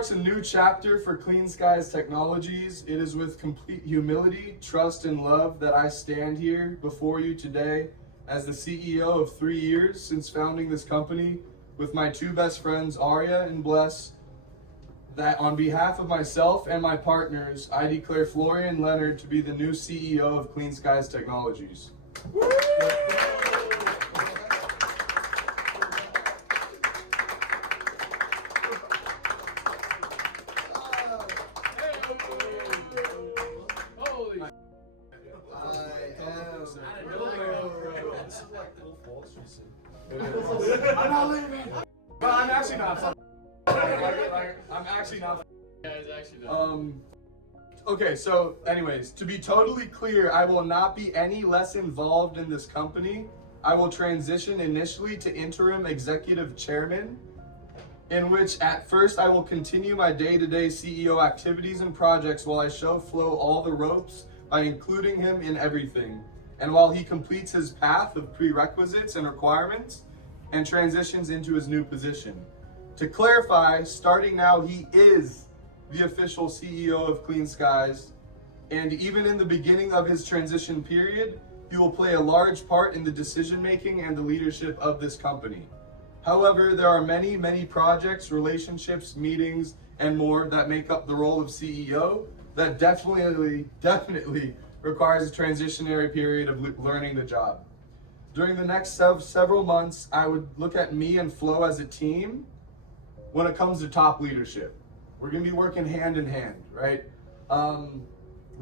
marks a new chapter for Clean Skies Technologies. It is with complete humility, trust, and love that I stand here before you today as the CEO of 3 years since founding this company with my two best friends, Arya and Bless, that on behalf of myself and my partners, I declare Florian and Lenhard to be the new CEO of Clean Skies Technologies. I'm not leaving. Well, I'm actually not. I'm actually not. Yeah, it's actually not. Okay, so anyways, to be totally clear, I will not be any less involved in this company. I will transition initially to interim executive chairman, in which at first I will continue my day-to-day CEO activities and projects while I show Flo all the ropes by including him in everything. And while he completes his path of prerequisites and requirements and transitions into his new position. To clarify, starting now, he is the official CEO of Clean Skies, and even in the beginning of his transition period, he will play a large part in the decision-making and the leadership of this company. However, there are many, many projects, relationships, meetings, and more that make up the role of CEO that definitely requires a transitionary period of learning the job. During the next several months, I would look at me and Flo as a team when it comes to top leadership. We're gonna be working hand in hand, right?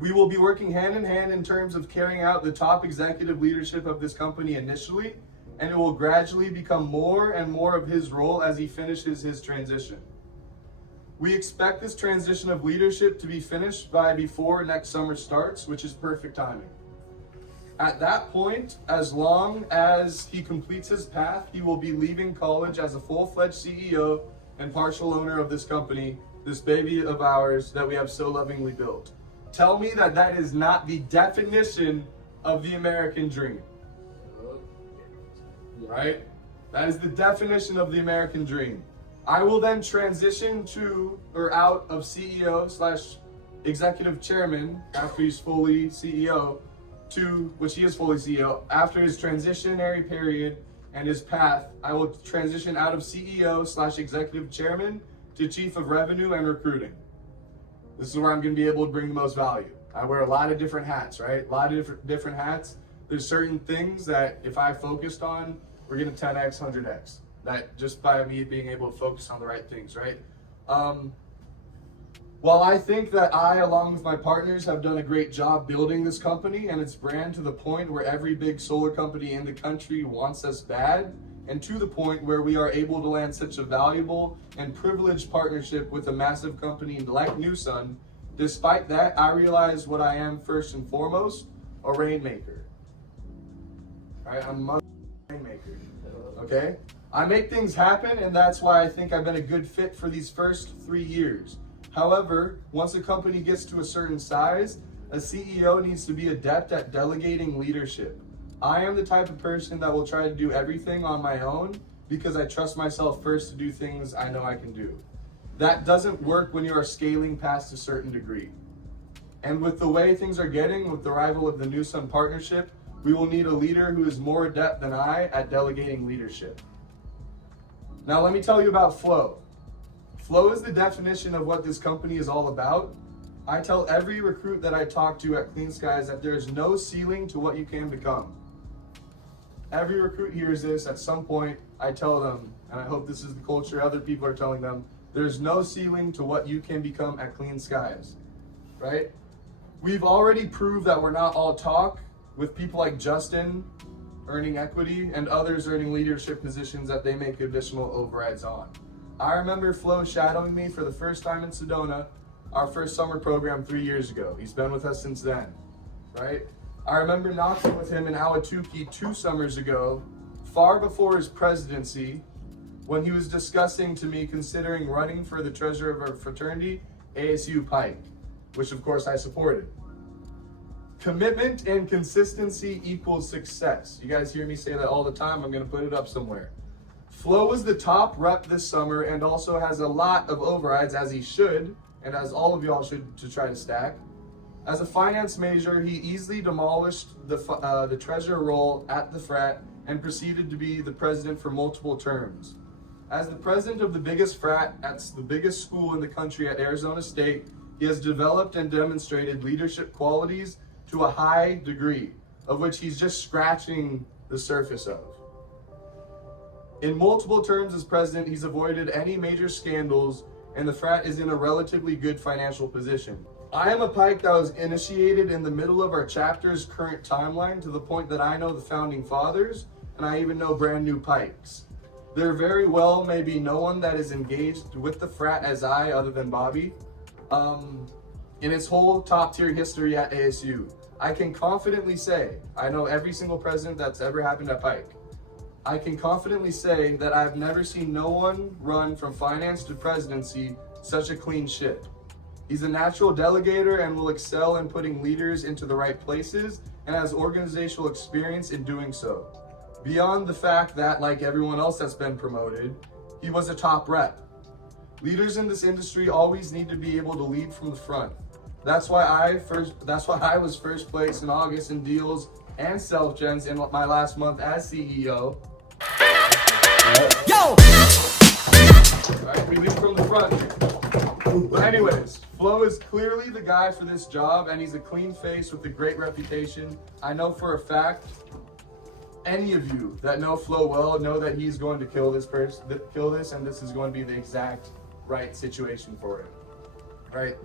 We will be working hand in hand in terms of carrying out the top executive leadership of this company initially, and it will gradually become more and more of his role as he finishes his transition. We expect this transition of leadership to be finished by before next summer starts, which is perfect timing. At that point, as long as he completes his path, he will be leaving college as a full-fledged CEO and partial owner of this company, this baby of ours that we have so lovingly built. Tell me that that is not the definition of the American dream. Right? That is the definition of the American dream. I will then transition to or out of CEO/executive chairman after he's fully CEO to, which he is fully CEO, after his transitionary period and his path, I will transition out of CEO/executive chairman to chief of revenue and recruiting. This is where I'm going to be able to bring the most value. I wear a lot of different hats, right? A lot of different hats. There's certain things that if I focused on, we're going to 10x, 100x. That just by me being able to focus on the right things, right? While I think that I, along with my partners, have done a great job building this company and its brand to the point where every big solar company in the country wants us bad, and to the point where we are able to land such a valuable and privileged partnership with a massive company like NewSun, despite that, I realize what I am first and foremost, a rainmaker. Right? I'm a rainmaker. Okay? I make things happen, and that's why I think I've been a good fit for these first 3 years. However, once a company gets to a certain size, a CEO needs to be adept at delegating leadership. I am the type of person that will try to do everything on my own because I trust myself first to do things I know I can do. That doesn't work when you are scaling past a certain degree. And with the way things are getting, with the arrival of the NewSun partnership, we will need a leader who is more adept than I at delegating leadership. Now let me tell you about Flo. Flo is the definition of what this company is all about. I tell every recruit that I talk to at Clean Skies that there is no ceiling to what you can become. Every recruit hears this at some point. I tell them, and I hope this is the culture other people are telling them, there's no ceiling to what you can become at Clean Skies, right? We've already proved that we're not all talk, with people like Justin earning equity and others earning leadership positions that they make additional overrides on. I remember Flo shadowing me for the first time in Sedona, our first summer program 3 years ago. He's been with us since then, right? I remember knocking with him in Ahwatukee 2 summers ago, far before his presidency, when he was discussing to me considering running for the treasurer of our fraternity, ASU Pike, which of course I supported. Commitment and consistency equals success. You guys hear me say that all the time. I'm going to put it up somewhere. Flo was the top rep this summer and also has a lot of overrides, as he should, and as all of y'all should, to try to stack. As a finance major, he easily demolished the treasurer role at the frat and proceeded to be the president for multiple terms. As the president of the biggest frat at the biggest school in the country at Arizona State, he has developed and demonstrated leadership qualities to a high degree, of which he's just scratching the surface of. In multiple terms as president, he's avoided any major scandals, and the frat is in a relatively good financial position. I am a Pike that was initiated in the middle of our chapter's current timeline, to the point that I know the founding fathers, and I even know brand new Pikes. There very well may be no one that is engaged with the frat as I, other than Bobby, in its whole top tier history at ASU. I can confidently say, I know every single president that's ever happened at Pike. I can confidently say that I've never seen no one run from finance to presidency such a clean ship. He's a natural delegator and will excel in putting leaders into the right places and has organizational experience in doing so. Beyond the fact that, like everyone else that's been promoted, he was a top rep. Leaders in this industry always need to be able to lead from the front. That's why I was first place in August in deals and self-gens in my last month as CEO. Yo! Alright, we lead from the front. But anyways, Flo is clearly the guy for this job, and he's a clean face with a great reputation. I know for a fact, any of you that know Flo well know that he's going to kill this, and this is going to be the exact right situation for it. Right?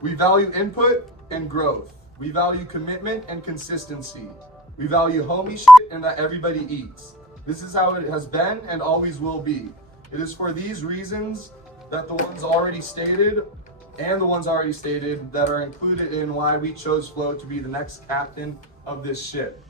We value input and growth. We value commitment and consistency. We value homie shit and that everybody eats. This is how it has been and always will be. It is for these reasons that the ones already stated that are included in why we chose Flo to be the next captain of this ship.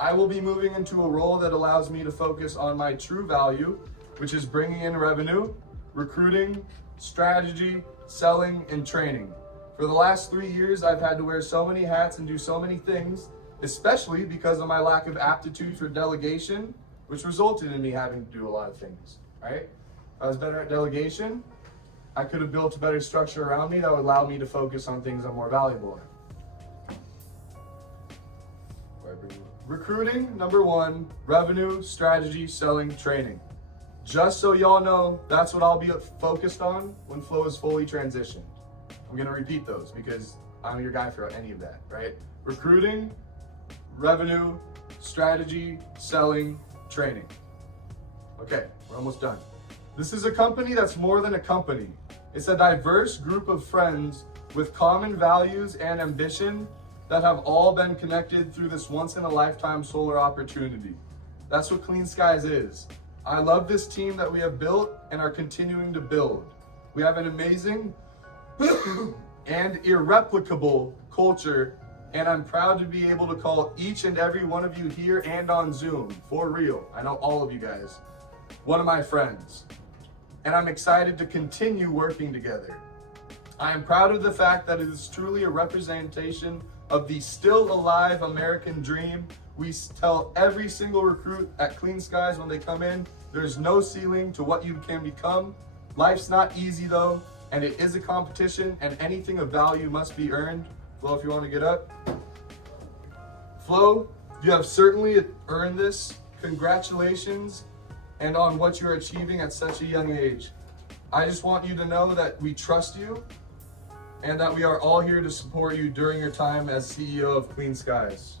I will be moving into a role that allows me to focus on my true value, which is bringing in revenue, recruiting, strategy, selling, and training. For the last 3 years, I've had to wear so many hats and do so many things, especially because of my lack of aptitude for delegation, which resulted in me having to do a lot of things, right? If I was better at delegation, I could have built a better structure around me that would allow me to focus on things I'm more valuable in. Recruiting, number one, revenue, strategy, selling, training. Just so y'all know, that's what I'll be focused on when Flo is fully transitioned. I'm gonna repeat those because I'm your guy for any of that, right? Recruiting, revenue, strategy, selling, training. Okay, we're almost done. This is a company that's more than a company. It's a diverse group of friends with common values and ambition that have all been connected through this once-in-a-lifetime solar opportunity. That's what Clean Skies is. I love this team that we have built and are continuing to build. We have an amazing and irreplicable culture, and I'm proud to be able to call each and every one of you here and on Zoom, for real, I know all of you guys, one of my friends. And I'm excited to continue working together. I am proud of the fact that it is truly a representation of the still alive American dream. We tell every single recruit at Clean Skies when they come in, there's no ceiling to what you can become. Life's not easy though, and it is a competition, and anything of value must be earned. Flo, if you want to get up. Flo, you have certainly earned this. Congratulations, and on what you're achieving at such a young age. I just want you to know that we trust you, and that we are all here to support you during your time as CEO of Clean Skies.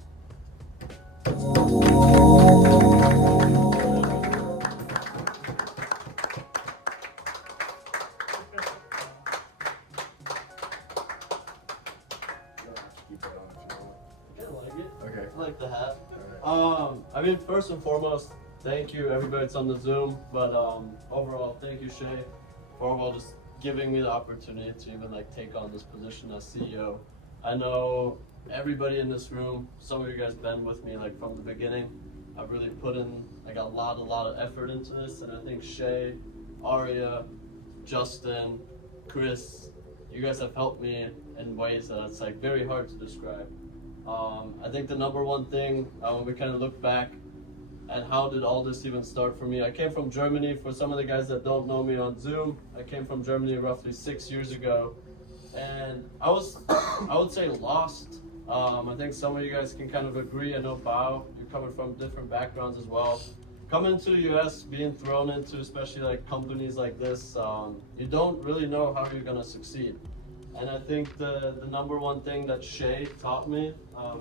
Okay. I like the hat. I mean, first and foremost, thank you everybody that's on the Zoom, but overall, thank you, Shea, for overall just giving me the opportunity to even take on this position as CEO. I know everybody in this room, some of you guys been with me from the beginning. I've really put in a lot of effort into this, and I think Shea, Aria, Justin, Chris, you guys have helped me in ways that it's very hard to describe. I think the number one thing when we kind of look back and how did all this even start for me. I came from Germany. For some of the guys that don't know me on Zoom, I came from Germany roughly 6 years ago, and I was, I would say, lost. I think some of you guys can kind of agree. I know Bao, you're coming from different backgrounds as well. Coming to the US, being thrown into especially like companies like this, you don't really know how you're gonna succeed. And I think the number one thing that Shea taught me,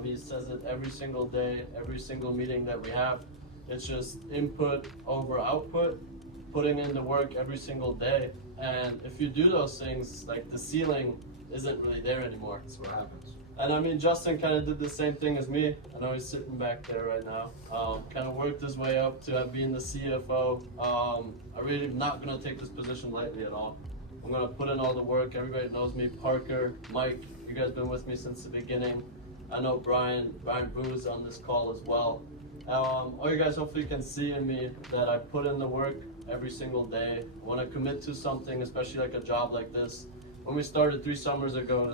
he says it every single day, every single meeting that we have, it's just input over output, putting in the work every single day. And if you do those things, like the ceiling isn't really there anymore. That's what happens. And I mean, Justin kind of did the same thing as me. I know he's sitting back there right now. Kind of worked his way up to being the CFO. I really am not going to take this position lightly at all. I'm going to put in all the work. Everybody knows me. Parker, Mike, you guys been with me since the beginning. I know Brian Boo's on this call as well. All you guys hopefully can see in me that I put in the work every single day. When I commit to something, especially like a job like this. When we started 3 summers ago,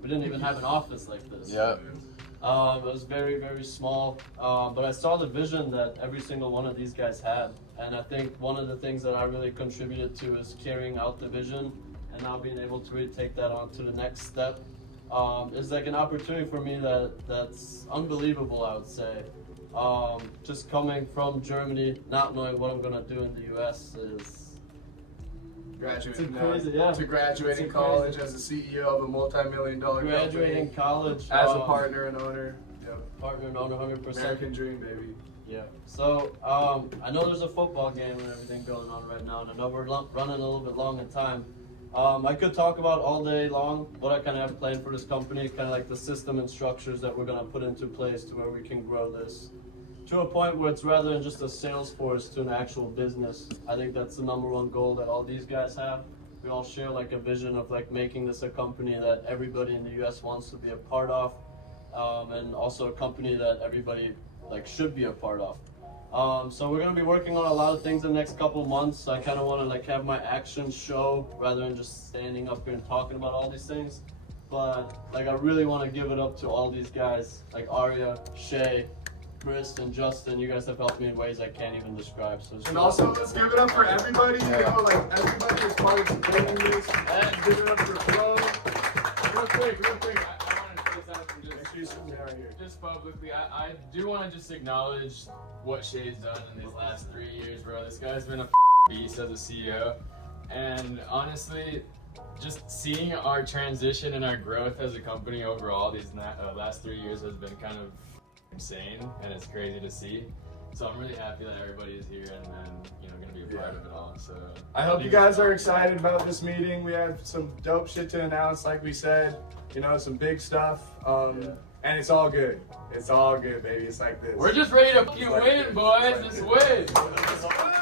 we didn't even have an office like this. Yeah. It was very, very small, but I saw the vision that every single one of these guys had. And I think one of the things that I really contributed to is carrying out the vision and now being able to really take that on to the next step. Is like an opportunity for me that's unbelievable, I would say. Just coming from Germany, not knowing what I'm gonna do in the US is Graduating crazy, yeah. to graduating It's college crazy. as a CEO of a multi-million-dollar graduating company, college as a partner and owner. Yep. partner and owner 100%. American dream, baby. Yeah. So I know there's a football game and everything going on right now, and I know we're running a little bit long in time. I could talk about all day long what I kind of have planned for this company, kind of like the system and structures that we're going to put into place to where we can grow this to a point where it's rather than just a sales force to an actual business. I think that's the number one goal that all these guys have. We all share like a vision of like making this a company that everybody in the US wants to be a part of, and also a company that everybody like should be a part of. So we're gonna be working on a lot of things in the next couple months. I kind of want to like have my actions show rather than just standing up here and talking about all these things. But like I really want to give it up to all these guys, like Arya, Shea, Chris, and Justin. You guys have helped me in ways I can't even describe. So And also, let's give it up for everybody. You know, like everybody is part of supporting this. And give it up for Flo. Real quick, I wanted to say something just publicly. I do want to just acknowledge what Shea's done in these last 3 years, bro. This guy's been a beast as a CEO. And honestly, just seeing our transition and our growth as a company overall these last 3 years has been kind of insane, and it's crazy to see. So I'm really happy that everybody is here and going to be a part of it all. So I hope you guys are excited about this meeting. We have some dope shit to announce, like we said. You know, some big stuff. And it's all good. It's all good, baby. It's like this. We're just ready to fucking win, boys. Just win.